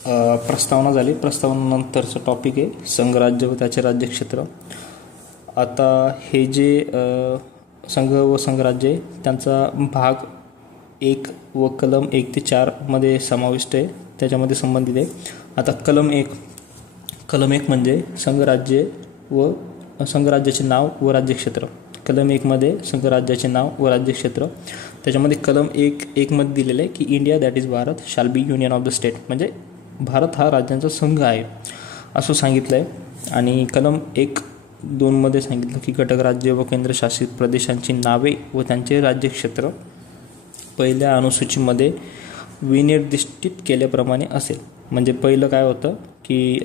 प्रस्तावना झाली. प्रस्तावनेनंतरचं टॉपिक आहे संघराज्य व त्याचे राज्यक्षेत्र. आता हे जे संघ व संघराज्य आहे त्यांचा भाग 1 व कलम 1 ते 4 मध्ये समाविष्ट आहे, त्याच्यामध्ये संबंधित आहे. आता कलम 1 म्हणजे संघराज्य व संघराज्याचे नाव व राज्यक्षेत्र. कलम 1 मध्ये संघराज्याचे नाव व राज्यक्षेत्र. त्याच्यामध्ये कलम 1 मध्ये दिलेलं आहे की India that is Bharat shall be union of the state, म्हणजे भारत हा राज्यांचा संघ आहे असं सांगितलं आहे. आणि कलम 1(2) मध्ये सांगितलं की घटक राज्य व केंद्रशासित प्रदेशांची नावे व त्यांचे राज्यक्षेत्र पहिल्या अनुसूचीमध्ये विनिर्दिष्टित केल्याप्रमाणे असेल. म्हणजे पहिलं काय होतं की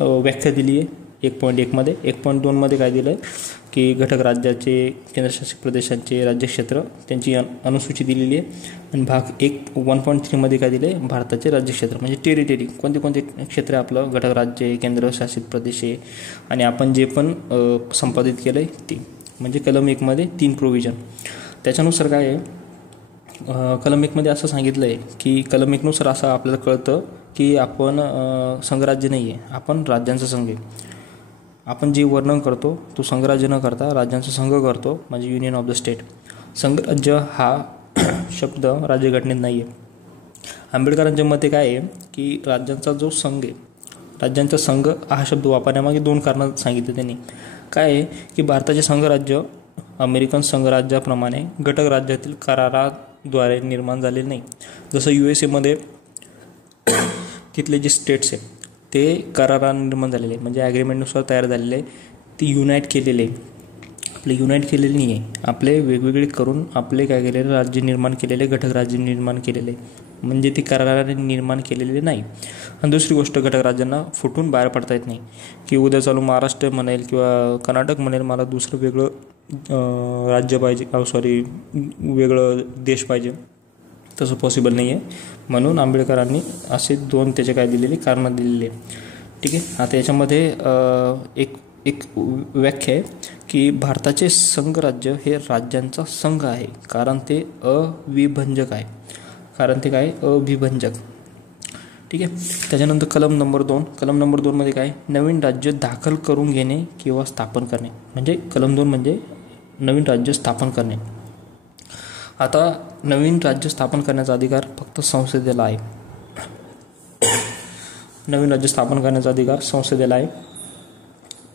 व्याख्या दिली आहे 1.1 मध्ये. 1.2 मध्ये काय दिलं आहे की घटक राज्याचे केंद्रशासित प्रदेशांचे राज्यक्षेत्र त्यांची अनुसूची दिलेली आहे. आणि भाग 1.3 मध्ये काय दिले आहे, भारताचे राज्यक्षेत्र म्हणजे टेरिटरी, कोणते कोणते क्षेत्र आहे आपलं, घटक राज्य, केंद्रशासित प्रदेश आहे आणि आपण जे पण संपादित केलं आहे ते. म्हणजे कलम 1 मध्ये 3 प्रोव्हिजन. त्याच्यानुसार काय आहे, कलम 1 मध्ये असं सांगितलं आहे की कलम 1 नुसार असं आपल्याला कळतं की आपण संघराज्य नाही आहे, आपण राज्यांचा संघ आहे. आपण जे वर्णन करतो तो संघराज्य न करता राज्यांचा संघ करतो, म्हणजे युनियन ऑफ द स्टेट. संघराज्य हा शब्द राज्यघटनेत नाही आहे. आंबेडकरांच्या मते काय आहे की राज्यांचा जो संघ आहे, राज्यांचा संघ हा शब्द वापरण्यामागे 2 कारणं सांगितले त्यांनी. काय आहे की भारताचे संघराज्य अमेरिकन संघराज्याप्रमाणे घटक राज्यातील कराराद्वारे निर्माण झालेले नाही. जसं USA मध्ये तिथले जे स्टेट्स आहे ते कराराने निर्माण झालेले म्हणजे ॲग्रीमेंटनुसार तयार झालेले, ती युनाईट केलेले. आपले युनाईट केलेले नाही आहे, आपले वेगवेगळे करून आपले काय केलेले राज्य निर्माण केलेले, घटक राज्य निर्माण केलेले, म्हणजे ते कराराने निर्माण केलेले नाही. आणि दुसरी गोष्ट, घटक राज्यांना फुटून बाहेर पडता येत नाही की उद्या चालू महाराष्ट्र म्हणेल किंवा कर्नाटक म्हणेल मला दुसरं वेगळं राज्य पाहिजे, वेगळं देश पाहिजे, तसं पॉसिबल नाही आहे. म्हणून आंबेडकरांनी असे 2 त्याचे काय दिलेले कारणं दिलेले. ठीक आहे. आता याच्यामध्ये एक व्याख्या आहे की भारताचे संघराज्य हे राज्यांचा संघ आहे कारण ते अविभंजक आहे. अविभंजक. ठीक आहे. त्याच्यानंतर कलम नंबर 2 मध्ये काय, नवीन राज्य दाखल करून घेणे किंवा स्थापन करणे. म्हणजे कलम 2 म्हणजे नवीन राज्य स्थापन करणे. आता नवीन राज्य स्थापन करण्याचा अधिकार फक्त संसदेला आहे. नवीन राज्य स्थापन करण्याचा अधिकार संसदेला आहे.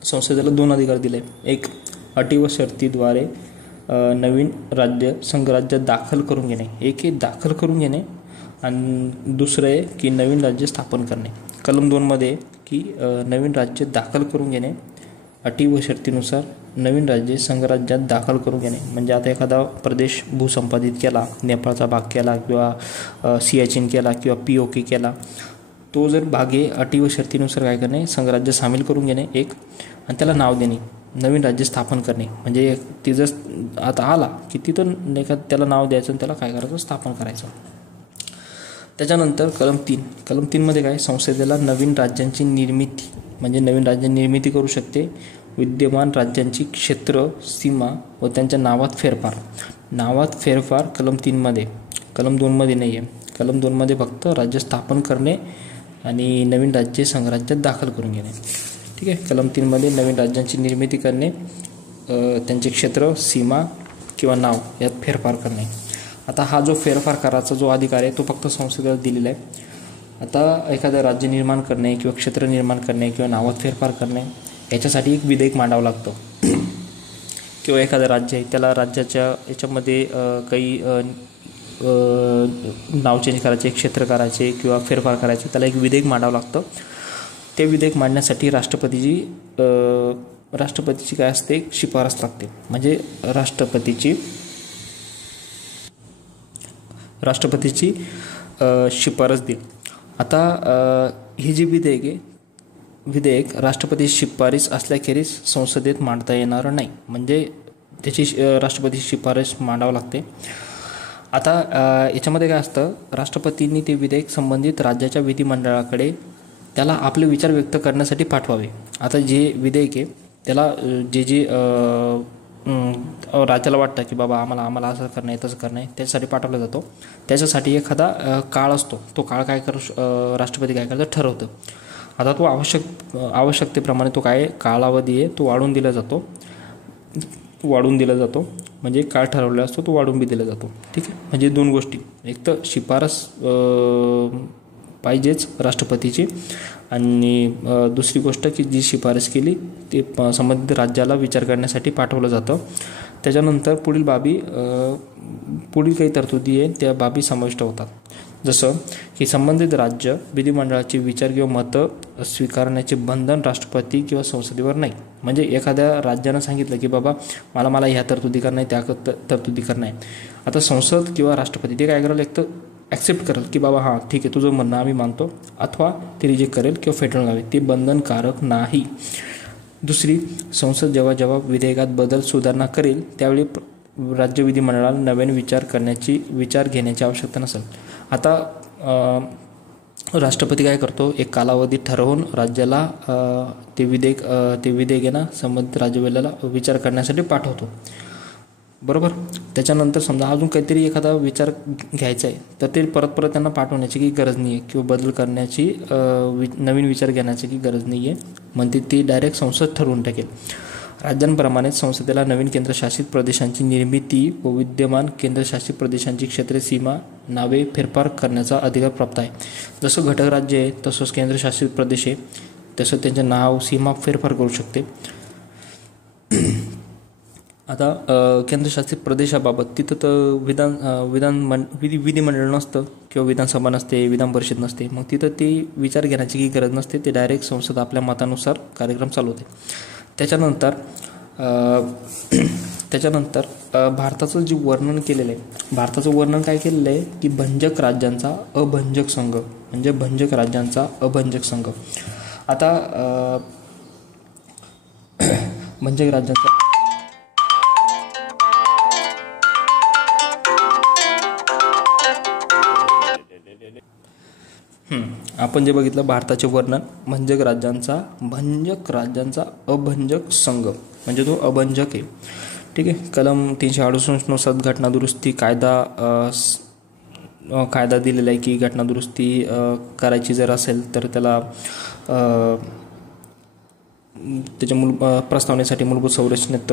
संसदेला 2 अधिकार दिले. एक, अटी व शर्तीद्वारे नवीन राज्य संघराज्यात दाखल करून घेणे. एक आहे दाखल करून घेणे आणि दुसरं आहे की नवीन राज्य स्थापन करणे. कलम 2 मध्ये की नवीन राज्य दाखल करून घेणे, अटी व शर्तीनुसार नवीन राज्य संघराज्यात दाखल करून घेणे. म्हणजे आता एखादा प्रदेश भूसंपादित केला, नेपाळचा भाग केला किंवा सियाचीन केला किंवा POK केला, तो जर भागे अटी व शर्तीनुसार काय करणे, संघराज्य सामील करून घेणे एक, आणि त्याला नाव देणे, नवीन राज्य स्थापन करणे. म्हणजे ती जर आता आला की तिथं नाही का त्याला नाव द्यायचं आणि त्याला काय करायचं, स्थापन करायचं. त्याच्यानंतर कलम 3 मध्ये काय, संसदेला नवीन राज्यांची निर्मिती म्हणजे नवीन राज्य निर्मिती करू शकते. विद्यमान राज्यांची क्षेत्र, सीमा व त्यांच्या नावात फेरफार कलम 3 मध्ये, कलम 2 मध्ये नाही आहे. कलम 2 मध्ये फक्त राज्य स्थापन करणे आणि नवीन राज्य संघराज्यात दाखल करून घेणे. ठीक आहे. कलम 3 मध्ये नवीन राज्यांची निर्मिती करणे, त्यांचे क्षेत्र, सीमा किंवा नाव यात फेरफार करणे. आता हा जो फेरफार करायचा जो अधिकार आहे तो फक्त संसदेला दिलेला आहे. आता एखादं राज्य निर्माण करणे किंवा क्षेत्र निर्माण करणे किंवा नावात फेरफार करणे याच्यासाठी एक विधेयक मांडावं लागतं. किंवा एखादं राज्य आहे त्याला राज्याच्या याच्यामध्ये काही नाव चेंज करायचे, क्षेत्र करायचे किंवा फेरफार करायचे, त्याला एक विधेयक मांडावं लागतं. ते विधेयक मांडण्यासाठी राष्ट्रपतीची काय असते, शिफारस लागते. म्हणजे राष्ट्रपतीची शिफारस देईल. आता हे जे विधेयक राष्ट्रपती शिफारस असल्याखेरीज संसदेत मांडता येणार नाही. म्हणजे त्याची राष्ट्रपती शिफारस मांडावं लागते. आता याच्यामध्ये काय असतं, राष्ट्रपतींनी ते विधेयक संबंधित राज्याच्या विधिमंडळाकडे त्याला आपले विचार व्यक्त करण्यासाठी पाठवावे. आता जे विधेयक आहे त्याला जे राज्याला वाटतं की बाबा आम्हाला असं करणं आहे, तसं करणं आहे, त्याच्यासाठी पाठवला जातो. त्याच्यासाठी एखादा काळ असतो. तो काळ काय राष्ट्रपती काय करतं, ठरवतं. आता तो आवश्यकतेप्रमाणे तो काय कालावधी आहे तो वाढवून दिला जातो. म्हणजे काळ ठरवलेला असतो तो वाढवून बी दिला जातो. ठीक आहे. म्हणजे दोन गोष्टी, एक तर शिफारस पाहिजेच राष्ट्रपतीची, आणि दुसरी गोष्ट की जी शिफारस केली ते संबंधित राज्याला विचार करण्यासाठी पाठवलं जातं. त्याच्यानंतर पुढील काही तरतुदी आहे त्या बाबी समाविष्ट होतात. जसं की संबंधित राज्य विधिमंडळाचे विचार किंवा मतं स्वीकारण्याचे बंधन राष्ट्रपती किंवा संसदेवर नाही. म्हणजे एखाद्या राज्यानं सांगितलं की बाबा मला ह्या तरतुदी करणं आहे, त्या तरतुदी करणं आहे. आता संसद किंवा राष्ट्रपती ते काय करेल, एक तर ॲक्सेप्ट करेल की बाबा हां ठीक आहे तुझं म्हणणं आम्ही मानतो, अथवा ते रिजेक्ट करेल किंवा फेटाळून लावेल. ते बंधनकारक नाही. दुसरी, संसद जेव्हा विधेयकात बदल सुधारणा करेल त्यावेळी राज्य विधिमंडळाला नवीन विचार घेण्याची आवश्यकता नसेल. आता राष्ट्रपती काय करतो, एक कालावधी ठरवून राज्याला ते विधेयक आहे ना संबंधित राज्यपालाला विचार करण्यासाठी पाठवतो. बरोबर. त्याच्यानंतर समजा अजून काहीतरी एखादा विचार घ्यायचा आहे तर ते परत त्यांना पाठवण्याची काही गरज नाही आहे, किंवा बदल करण्याची नवीन विचार घेण्याची काही गरज नाही आहे. म्हणजे ते डायरेक्ट संसद ठरवून टाकेल. राज्यांप्रमाणेच संसदेला नवीन केंद्रशासित प्रदेशांची निर्मिती व विद्यमान केंद्रशासित प्रदेशांची क्षेत्रे, सीमा, नावे फेरफार करण्याचा अधिकार प्राप्त आहे. जसं घटक राज्य आहे तसंच केंद्रशासित प्रदेश आहे, तसं त्यांचे नाव, सीमा फेरफार करू शकते. आता केंद्रशासित प्रदेशाबाबत तिथं तर विधिमंडळ नसतं किंवा विधानसभा नसते, विधान परिषद नसते. मग तिथं ते विचार घेण्याची काही गरज नसते. ते डायरेक्ट संसद आपल्या मतानुसार कार्यक्रम चालवते. त्याच्यानंतर भारताचं जे वर्णन केलेलं आहे, भारताचं वर्णन काय केलेलं आहे की भंजक राज्यांचा अभंजक संघ, म्हणजे भंजक राज्यांचा अभंजक संघ. आता भंजक राज्यांचा आपण जे बघितलं भारताचे वर्णन, भंजक राज्यांचा अभंजक संघ, म्हणजे तो अभंजक आहे. ठीक आहे. कलम 368 नुसार घटनादुरुस्ती कायदा दिलेला आहे की घटनादुरुस्ती करायची जर असेल तर त्याला त्याच्या प्रस्तावनेसाठी मूलभूत संरचनेत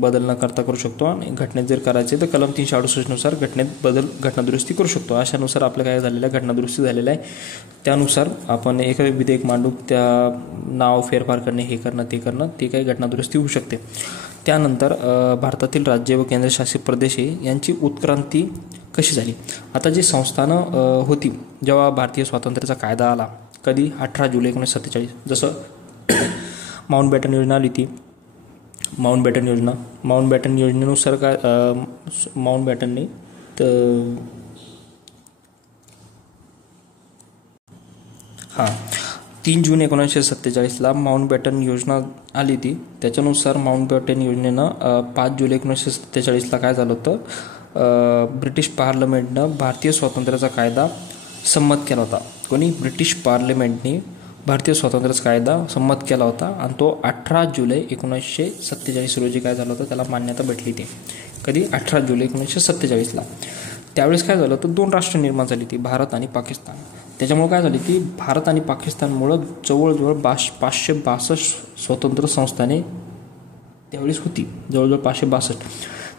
बदल न करता करू शकतो, आणि घटनेत जर करायचे तर कलम 368 नुसार घटनादुरुस्ती करू शकतो. अशानुसार आपलं काय झालेलं आहे, घटनादुरुस्ती झालेलं आहे. त्यानुसार आपण एखादे विधेयक मांडू, त्या नाव फेरफार करणे, हे करणं ते करणं, ते काही घटनादुरुस्ती होऊ शकते. त्यानंतर भारतातील राज्य व केंद्रशासित प्रदेश यांची उत्क्रांती कशी झाली. आता जी संस्थानं होती जेव्हा भारतीय स्वातंत्र्याचा कायदा आला, कधी 18 जुलै 1947, जसं माउंटबॅटन योजना आली ती. माउंटबॅटन योजनेनुसार काय माउंटबॅटनने तर 3 जून 1947 माउंटबॅटन योजना आली ती. त्याच्यानुसार माउंटबॅटन योजनेनं 5 जुलै 1947 काय झालं होतं, ब्रिटिश पार्लमेंटनं भारतीय स्वातंत्र्याचा कायदा संमत केला होता. कोणी? ब्रिटिश पार्लमेंटने भारतीय स्वातंत्र्याचा कायदा संमत केला होता, आणि तो 18 जुलै 1947 रोजी काय झालं होतं, त्याला मान्यता भेटली. ते कधी? 18 जुलै 1947. त्यावेळेस काय झालं तर 2 राष्ट्र निर्माण झाली ती, भारत आणि पाकिस्तान. त्याच्यामुळे काय झाली ती, भारत आणि पाकिस्तानमुळं जवळजवळ 562 स्वतंत्र संस्थाने त्यावेळेस होती, जवळजवळ 562.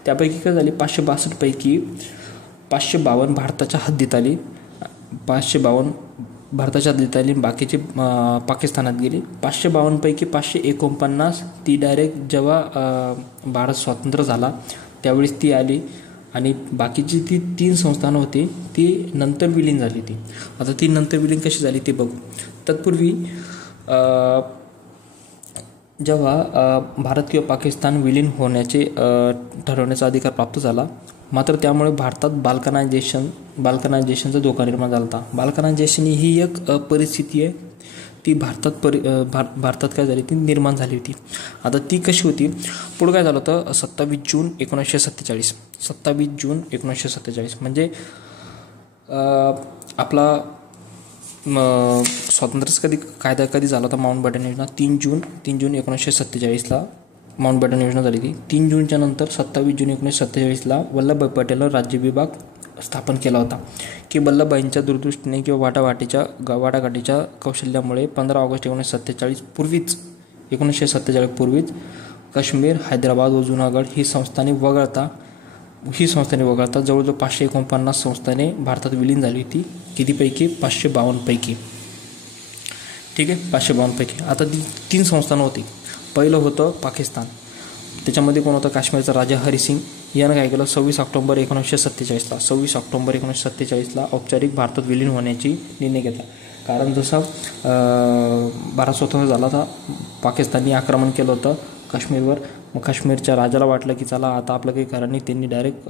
त्यापैकी काय झाली, 562 पैकी 552 भारताच्या हद्दीत आली, 552 भारताच्या हद्दीत आली, बाकीची पाकिस्तानात गेली. 552 पैकी 549 ती डायरेक्ट जेव्हा भारत स्वतंत्र झाला त्यावेळेस ती आली, आणि बाकीची ती 3 संस्थानं होती ती नंतर विलीन झाली ती. आता ती नंतर विलीन कशी झाली ते बघू. तत्पूर्वी जेव्हा भारत किंवा पाकिस्तान विलीन होण्याचे ठरवण्याचा अधिकार प्राप्त झाला, मात्र त्यामुळे भारतात बाल्कनायझेशनचा धोका निर्माण झाला होता. बाल्कनायझेशन ही एक परिस्थिती आहे, ती भारतात काय झाली, ती निर्माण झाली होती. आता ती कशी होती, पुढं काय झालं होतं, 27 जून 1947 म्हणजे आपला स्वातंत्र्याचा कायदा कधी झाला होता, माउंटबॅटन योजना 3 जून 1947 माउंटबॅटन योजना झाली ती 3 जूनच्या नंतर 27 जून 1947ला वल्लभभाई पटेलनं राज्य विभाग स्थापन केला होता की वल्लभभाईंच्या दूरदृष्टीने किंवा वाटाघाटीच्या कौशल्यामुळे 15 ऑगस्ट 1947 पूर्वीच काश्मीर, हैदराबाद व जुनागड ही संस्थाने वगळता जवळजवळ 549 संस्थाने भारतात विलीन झाली होती. कितीपैकी? 552 पैकी. ठीक आहे, 552 पैकी. आता 3 संस्थानं होती. पहिलं होतं पाकिस्तान. त्याच्यामध्ये कोण होतं? काश्मीरचा राजा हरिसिंग यानं काय केलं? 26 ऑक्टोबर 1947ला औपचारिक भारतात विलीन होण्याची निर्णय घेतला. कारण जसा भारत स्वतंत्र झाला होता, पाकिस्तानने आक्रमण केलं होतं काश्मीरवर. मग काश्मीरच्या राजाला वाटलं की चला आता आपलं काही कारण नाही. त्यांनी डायरेक्ट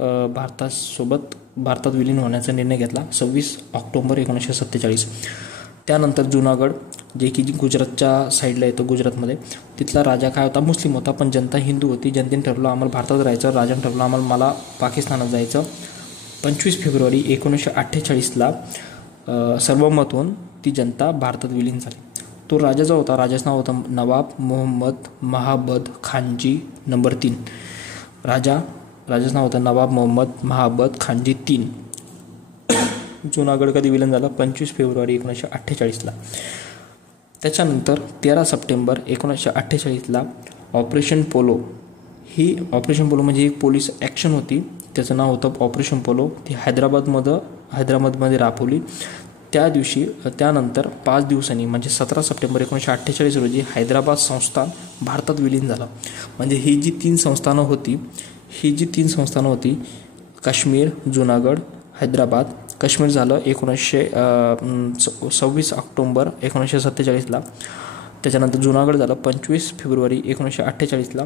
भारतात विलीन होण्याचा निर्णय घेतला 26 ऑक्टोबर 1947. त्यानंतर जुनागड, जे की गुजरातच्या साईडला येतो, गुजरातमध्ये, तिथला राजा काय होता? मुस्लिम होता, पण जनता हिंदू होती. जनतेने ठरवलं आम्हाला भारतात राहायचं, राजाने ठरवलं मला पाकिस्तानात जायचं. 25 फेब्रुवारी 1948ला सर्वमत होऊन ती जनता भारतात विलीन झाली. तो राजा जो होता, राजाचं नाव होतं नवाब मोहम्मद महाबत खानजी नंबर 3. राजाचं नाव होतं नवाब मोहम्मद महाबत खानजी 3. जुनागड कधी विलीन झालं? 25 फेब्रुवारी 1948ला. त्याच्यानंतर 13 सप्टेंबर 1948ला ऑपरेशन पोलो म्हणजे एक पोलीस ॲक्शन होती. त्याचं नाव होतं ऑपरेशन पोलो. ती हैदराबादमध्ये राबवली. त्यानंतर 5 दिवसांनी म्हणजे 17 सप्टेंबर 1948 रोजी हैदराबाद संस्थान भारतात विलीन झालं. म्हणजे ही जी 3 संस्थानं होती काश्मीर, जुनागड, हैदराबाद. काश्मीर झालं 26 ऑक्टोबर 1947ला. त्याच्यानंतर जुनागड झालं 25 फेब्रुवारी 1948ला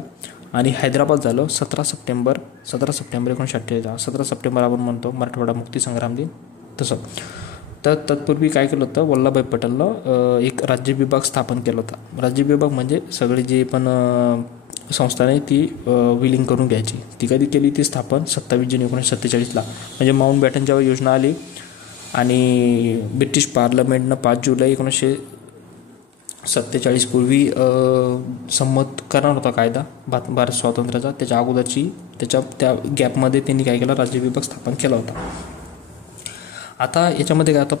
आणि हैदराबाद झालं 17 सप्टेंबर 1948. 17 सप्टेंबर आपण म्हणतो मराठवाडा मुक्ती संग्राम दिन. तसं तर तत्पूर्वी काय केलं होतं? वल्लभभाई पटेलनं एक राज्य विभाग स्थापन केला होता. राज्य विभाग म्हणजे सगळे जे पण संस्था आहे ती विलीन करून घ्यायची. ती कधी केली? ती स्थापन 27 जून 1947ला. म्हणजे माउंटबॅटन जेव्हा योजना आली आणि ब्रिटिश पार्लमेंटनं 5 जुलै 1947 पूर्वी संमत करणार होता कायदा भारत स्वातंत्र्याचा. त्याच्या अगोदरची त्या गॅपमध्ये त्यांनी काय केलं? राज्य विभाग स्थापन केला होता. आता याच्यामध्ये काय आता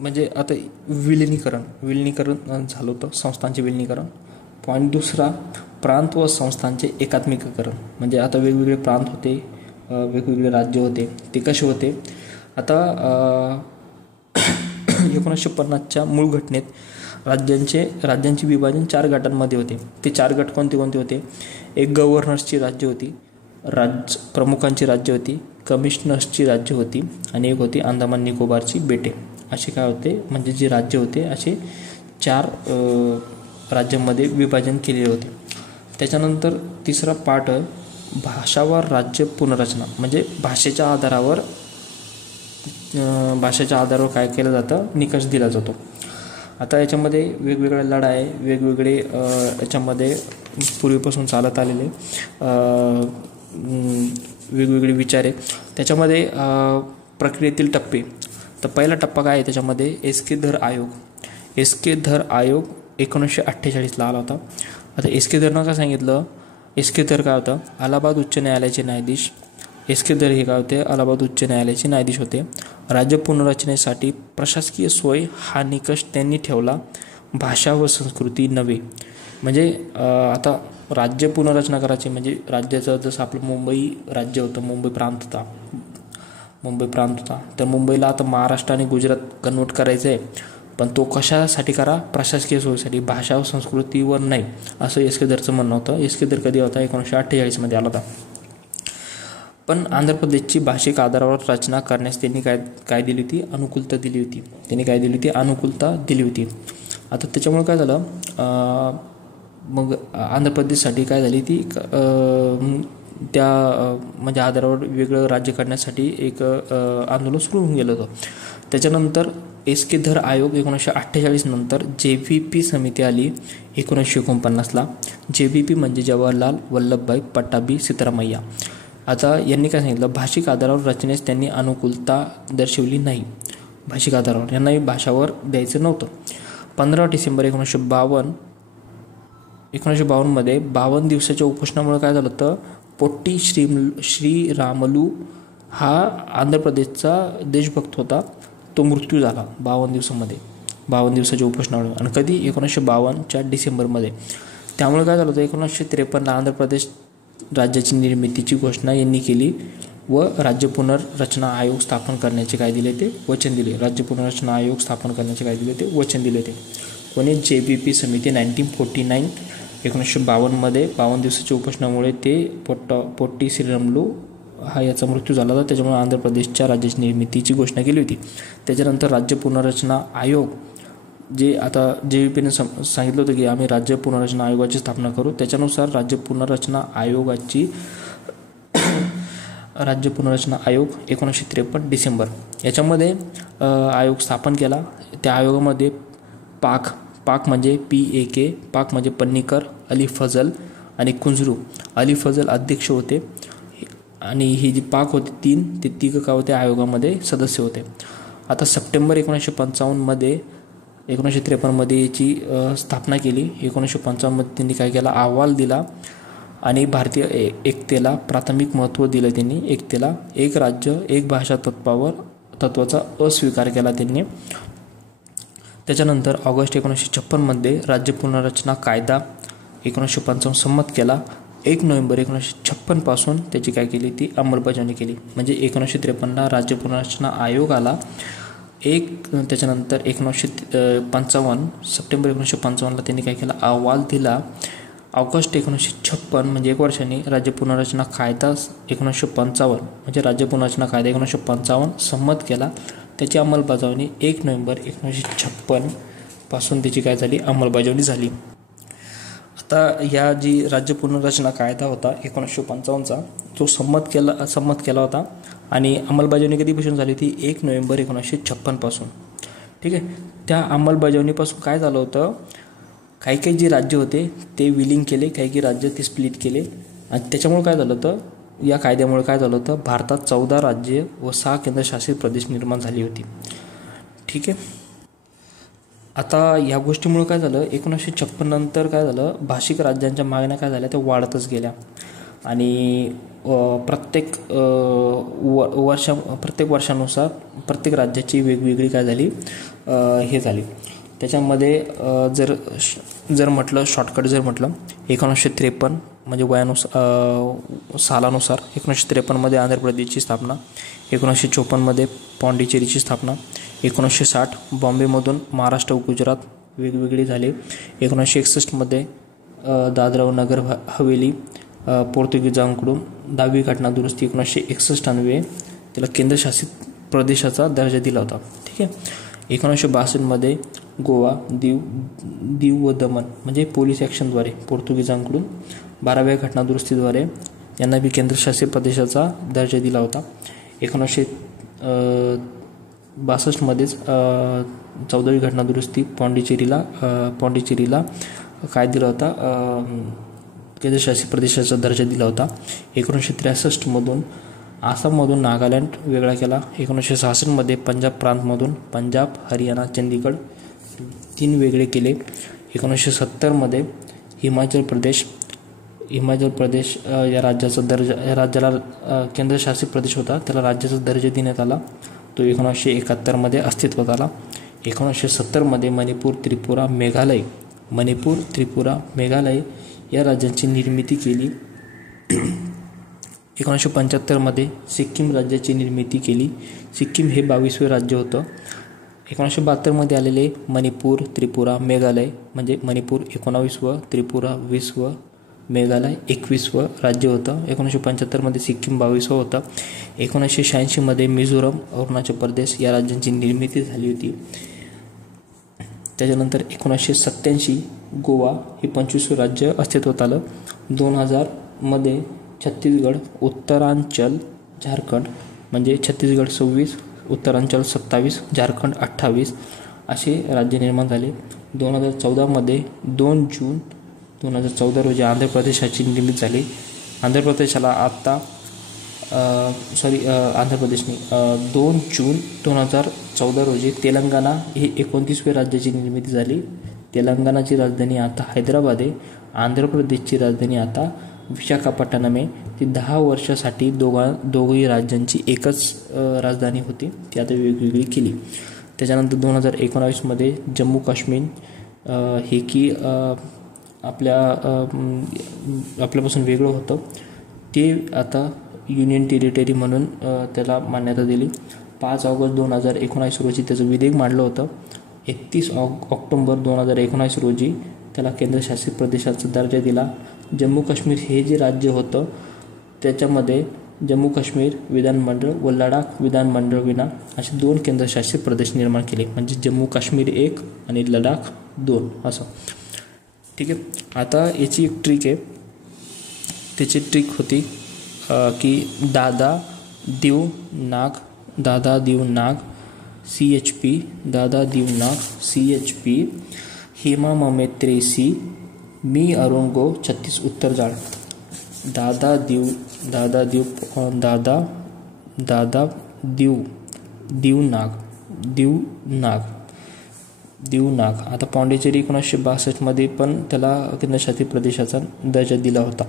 म्हणजे आता विलिनीकरण झालं होतं, संस्थांचे विलिनीकरण. पॉईंट दुसरा, प्रांत व संस्थांचे एकात्मिकीकरण. म्हणजे आता वेगवेगळे प्रांत होते, वेगवेगळे राज्य होते. ते कसे होते? आता 1950च्या मूळ घटनेत राज्यांचे विभाजन 4 गटांमध्ये होते. ते 4 गट कोणते होते? एक गव्हर्नर्सची राज्य होती, प्रमुखांची राज्य होती, कमिशनर्सची राज्य होती आणि एक होती अंदमान निकोबारची बेटे. असे काय होते? म्हणजे जे राज्य होते असे 4 राज्यांमध्ये विभाजन केलेले होते. त्याच्यानंतर तिसरा पार्ट भाषावर राज्य पुनर्रचना. म्हणजे भाषेच्या आधारावर काय केलं जातं? निकष दिला जातो. आता याच्यामध्ये वेगवेगळ्या लढाई, वेगवेगळे याच्यामध्ये पूर्वीपासून चालत आलेले वेगवेगळे विचार आहे. त्याच्यामध्ये प्रक्रियेतील टप्पे. तर पहिला टप्पा काय आहे त्याच्यामध्ये? एस के धर आयोग 1948ला आला होता. आता एस के धरनं काय सांगितलं? एस के धर काय होतं? अलाहाबाद उच्च न्यायालयाचे न्यायाधीश. एस के धर हे काय होते? अलाहाबाद उच्च न्यायालयाचे न्यायाधीश होते. राज्य पुनर्रचनेसाठी प्रशासकीय सोय हा निकष त्यांनी ठेवला, भाषा व संस्कृती नव्हे. म्हणजे आता राज्य पुनर्रचना करायची म्हणजे राज्याचं जसं आपलं मुंबई राज्य होतं, मुंबई प्रांत होता, तर मुंबईला आता महाराष्ट्र आणि गुजरात कन्वर्ट करायचं आहे. पण तो कशासाठी करा? प्रशासकीय सोयीसाठी, भाषा व संस्कृतीवर नाही, असं एस के धरचं म्हणणं होतं. एस के धर कधी होता? 1948मध्ये आला होता. पण आंध्र प्रदेशची भाषिक आधारावर रचना करण्यास त्यांनी काय दिली होती? अनुकूलता दिली होती. आता त्याच्यामुळे काय झालं? मग आंध्र प्रदेशसाठी काय झाली ती त्या म्हणजे आधारावर वेगळं राज्य करण्यासाठी एक आंदोलन सुरू होऊन गेलं होतं. त्याच्यानंतर एस के धर आयोग 1948 नंतर JVP समिती आली 1949ला. JVP म्हणजे जवाहरलाल वल्लभभाई पट्टाभी सिद्धरामय्या. आता यांनी काय सांगितलं? भाषिक आधारावर रचनेस त्यांनी अनुकूलता दर्शवली नाही. भाषिक आधारावर यांनाही भाषावर द्यायचं नव्हतं. 15 डिसेंबर 1952 1952मध्ये 52 दिवसाच्या उपोषणामुळे काय झालं होतं, पोट्टी श्रीरामलू हा आंध्र प्रदेशचा देशभक्त होता, तो मृत्यू झाला 52 दिवसामध्ये, 52 दिवसाच्या उपोषणामुळे. आणि कधी 1952च्या डिसेंबरमध्ये. त्यामुळे काय झालं होतं, 1953 आंध्र प्रदेश राज्याची निर्मितीची घोषणा यांनी केली व राज्य पुनर्रचना आयोग स्थापन करण्याचे काय दिले ते वचन दिले. राज्य पुनर्रचना आयोग स्थापन करण्याचे काय दिले ते वचन दिले ते कोणी, JBP समिती 1949. 1952मध्ये 52 दिवसाच्या उपोषणामुळे ते पोट्टी श्रीरामलू हा याचा मृत्यू झाला होता, त्याच्यामुळे आंध्र प्रदेशच्या राज्याची निर्मितीची घोषणा केली होती. त्याच्यानंतर राज्य पुनर्रचना आयोग, जे आता JBPने सांगितलं होतं की आम्ही राज्य पुनर्रचना आयोगाची स्थापना करू, त्याच्यानुसार राज्य पुनर्रचना आयोग 1953 डिसेंबर याच्यामध्ये आयोग स्थापन केला. त्या आयोगामध्ये पाक म्हणजे PAK, पाक म्हणजे पन्नीकर, अली फजल आणि कुंजरू. अली फजल अध्यक्ष होते आणि ही जी पाक होते ते तिघं का होते आयोगामध्ये सदस्य होते. आता सप्टेंबर 1955मध्ये 1953मध्ये याची स्थापना केली. 1955मध्ये त्यांनी काय केला, अहवाल दिला आणि भारतीय एकतेला प्राथमिक महत्त्व दिलं त्यांनी. एकतेला, एक राज्य एक भाषा तत्वाचा अस्वीकार केला त्यांनी. त्याच्यानंतर ऑगस्ट 1956मध्ये राज्य पुनर्रचना कायदा 1955 संमत केला. 1 नोव्हेंबर 1956 पासून त्याची काय केली, ती अंमलबजावणी केली. म्हणजे 1953 राज्य पुनर्रचना आयोग आला. त्याच्यानंतर 1955 सप्टेंबर 1955ला त्यांनी काय केला, अहवाल दिला. ऑगस्ट 1956 म्हणजे 1 वर्षांनी राज्य पुनर्रचना कायदा 1955 म्हणजे राज्य पुनर्रचना कायदा 1955 संमत केला. त्याची अंमलबजावणी 1 नोव्हेंबर 1956 पासून त्याची काय झाली, अंमलबजावणी झाली. आता या जी राज्य पुनर्रचना कायदा होता 1955चा, तो संमत केला होता आणि अंमलबजावणी कधीपासून झाली ती 1 नोव्हेंबर 1956 पासून. ठीक आहे. त्या अंमलबजावणीपासून काय झालं होतं, काही जी राज्य होते ते विलीन केले, काही राज्य ते स्प्लिट केले आणि त्याच्यामुळे काय झालं होतं, या कायद्यामुळे काय झालं होतं, भारतात 14 राज्य व 6 केंद्रशासित प्रदेश निर्माण झाली होती. ठीक आहे. आता या गोष्टीमुळे काय झालं, 1956 नंतर काय झालं, भाषिक राज्यांच्या मागण्या काय झाल्या, त्या वाढतच गेल्या आणि प्रत्येक वर्षानुसार प्रत्येक राज्याची वेगवेगळी काय झाली, हे झाली. त्याच्यामध्ये जर म्हटलं शॉर्टकट जर म्हटलं 1953 म्हणजे सालानुसार 1953मध्ये आंध्र प्रदेशची स्थापना, 1954मध्ये पॉंडिचेरीची स्थापना, 1960 बॉम्बेमधून महाराष्ट्र व गुजरात वेगवेगळे झाले, 1961मध्ये दादरा व नगर हवेली पोर्तुगीजांकडून 10वी घटना दुरुस्ती 1961 अन्वये त्याला केंद्रशासित प्रदेशाचा दर्जा दिला होता. ठीक आहे. 1962मध्ये गोवा, दीव व दमण म्हणजे पोलीस ॲक्शनद्वारे पोर्तुगीजांकडून 12व्या घटना दुरुस्तीद्वारे यांना बी केंद्रशासित प्रदेशाचा दर्जा दिला होता. 1962मध्येच 14वी घटना दुरुस्ती पॉंडिचेरीला काय दिला होता, केंद्रशासित प्रदेशाचा दर्जा दिला होता. 1963मधून आसाममधून नागालँड वेगळा केला. 1966मध्ये पंजाब प्रांतमधून पंजाब, हरियाणा, चंदीगड 3 वेगळे केले. 1970मध्ये हिमाचल प्रदेश या राज्याला केंद्रशासित प्रदेश होता, त्याला राज्याचा दर्जा देण्यात आला. तो 1971मध्ये अस्तित्वात आला. 1970मध्ये मणिपूर, त्रिपुरा, मेघालय या राज्यांची निर्मिती केली. 1975मध्ये सिक्कीम राज्याची निर्मिती केली. सिक्कीम हे 22वे राज्य होतं. 1972मध्ये आलेले मणिपूर, त्रिपुरा, मेघालय म्हणजे मणिपूर 19व, त्रिपुरा 20व, मेघालय 21व राज्य होतं. 1975मध्ये सिक्कीम 22व होतं. 1986मध्ये मिझोरम, अरुणाचल प्रदेश या राज्यांची निर्मिती झाली होती. त्याच्यानंतर 1987 गोवा हे 25वे राज्य अस्तित्वात आलं. 2000मध्ये छत्तीसगड, उत्तरांचल, झारखंड म्हणजे छत्तीसगड 26, उत्तरांचल 27, झारखंड 28 असे राज्य निर्माण झाले. 2014मध्ये 2 जून 2014 रोजी आंध्र प्रदेशाची निर्मिती झाली. आंध्र प्रदेशाला आत्ता 2 जून 2014 रोजी तेलंगणा ही 29वे राज्याची निर्मिती झाली. तेलंगणाची राजधानी आता हैदराबाद आहे, आंध्र प्रदेशची राजधानी आता विशाखापट्टणम आहे. ती 10 वर्षासाठी दोघही राज्यांची एकच राजधानी होती, ती आता वेगवेगळी केली. त्याच्यानंतर 2019मध्ये जम्मू काश्मीर हे की आपल्यापासून वेगळं होतं, ते आता युनियन टेरिटरी म्हणून त्याला मान्यता दिली. 5 ऑगस्ट 2019 रोजी त्याचं विधेयक मांडलं होतं. 31 ऑक्टोबर 2019 रोजी त्याला केंद्रशासित प्रदेशाचा दर्जा दिला. जम्मू काश्मीर हे जे राज्य होतं त्याच्यामध्ये जम्मू काश्मीर विधानमंडळ व लडाख विधानमंडळ विना असे 2 केंद्रशासित प्रदेश निर्माण केले. म्हणजे जम्मू काश्मीर 1 आणि लडाख 2 असं. ठीक आहे. आता याची एक ट्रिक आहे. त्याची ट्रिक होती की दादा दीव नाग CHP दादा दीव नाग CHP हेमा ममेत्रेसी मी अरुंगो 36 उत्तर जाळ. दादा दीव नाग. आता पॉंडिचेरी 1962मध्ये पण त्याला केंद्रशासित प्रदेशाचा दर्जा दिला होता.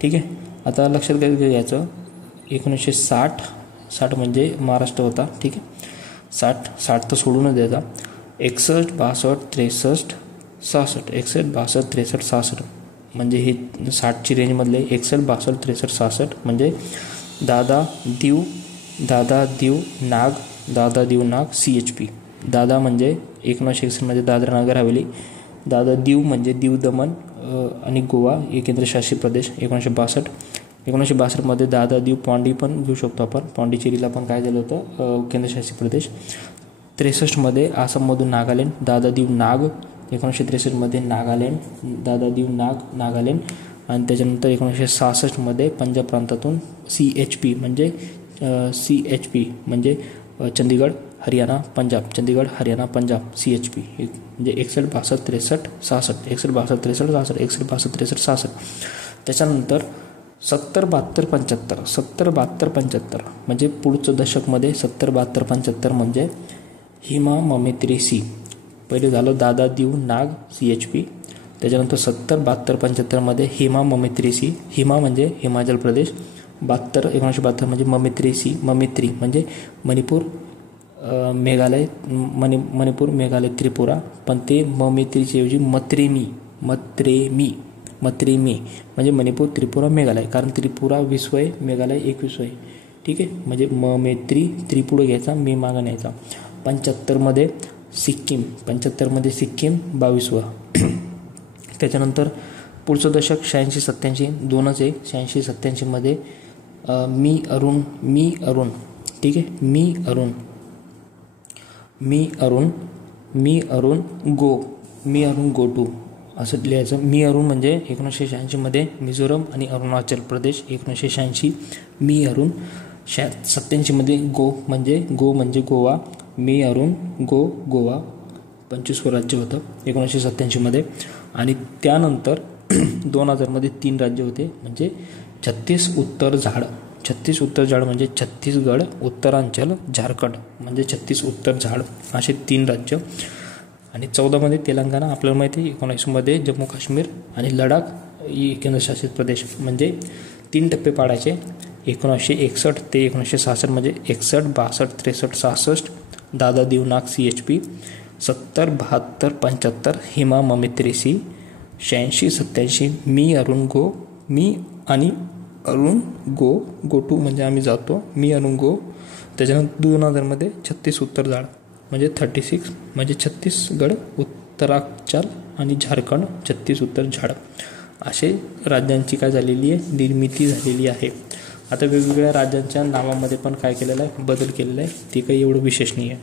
ठीक आहे. आता लक्षात घ्यायचं 1960 म्हणजे महाराष्ट्र होता. ठीक आहे. 60 तर सोडूनच द्यायचा. 61, 62, 63, 66 61, 62, 63, 66 म्हणजे हे 60ची रेंजमधले 61, 62, 63, 66 म्हणजे दादा दीव नाग CHP. दादा म्हणजे 1961 मध्ये दादरा नगर हवेली. दादा दीव म्हणजे दीव दमण आणि गोवा हे केंद्रशासित प्रदेश 1962 मध्ये दादा दीव पॉंडी पण घेऊ शकतो आपण. पॉंडिचेरीला पण काय झालं होतं केंद्रशासित प्रदेश. 63 मध्ये आसाममधून नागालँड दादा दीव नाग. 1963 मध्ये नागालँड दादा दीव नागालँड. आणि त्याच्यानंतर 1966 मध्ये पंजाब प्रांतातून CHP म्हणजे चंदीगड हरियाणा पंजाब CHP म्हणजे 61, 62, 63, 66 61, 62, 63, 66 61, 62, 63, 66. त्याच्यानंतर 70, 72, 75 म्हणजे पुढचं दशकमध्ये 70, 72, 75 म्हणजे हिमा ममेत्रेसी. पहिले झालं दादा दीव नाग CHP. त्याच्यानंतर 70, 72, 75 मध्ये हेमा ममेत्रेसी. हिमा म्हणजे हिमाचल प्रदेश. 1972 म्हणजे ममेत्री म्हणजे मणिपूर मेघालय त्रिपुरा. पण ते ममेत्रीच्या ऐवजी मत्रेमी म्हणजे मणिपूर त्रिपुरा मेघालय. कारण त्रिपुरा 20 आहे, मेघालय 21 आहे. ठीक आहे. म्हणजे ममेत्री त्रिपुरा घ्यायचा, मी मागं न्यायचा. 75 मध्ये सिक्कीम 22वा. त्याच्यानंतर पुढचं दशक 86-87 दोनच आहे. 86-87 मध्ये मी अरुण. ठीक आहे. मी अरुण गो टू असं लिहायचं. मी अरुण म्हणजे 1986 मध्ये मिझोरम आणि अरुणाचल प्रदेश 1986. मी अरुण 87 मध्ये गो म्हणजे गोवा. मी अरुण गोवा 25वं राज्य होतं 1987 मध्ये. आणि त्यानंतर 2000 मध्ये 3 राज्य होते. म्हणजे 36 उत्तर झाड म्हणजे छत्तीसगड, उत्तरांचल, झारखंड म्हणजे 36 उत्तर झाड असे 3 राज्य. आणि 14 मध्ये तेलंगणा आपल्याला माहिती आहे. 19 मध्ये जम्मू काश्मीर आणि लडाख ही केंद्रशासित प्रदेश. म्हणजे 3 टप्पे पाडायचे. 1961 ते 1966 म्हणजे 61, 62, 63, 66 दादा दीव नाग CHP. 70, 72, 75 हिमा ममेत्रेसी. 86-87 मी अरुण गो टू म्हणजे आम्ही जातो. मी अरुण गो. त्याच्यानंतर 2000 मध्ये 36 उत्तर झाड म्हणजे 36 म्हणजे छत्तीसगड, उत्तरांचल आणि झारखंड 36 उत्तर झाड असे राज्यांची काय झालेली आहे, निर्मिती झालेली आहे. आता वेगवेगळ्या राज्यांच्या नावामध्ये पण काय केलेलं आहे, बदल केलेला आहे. ते काही एवढं विशेष नाही आहे.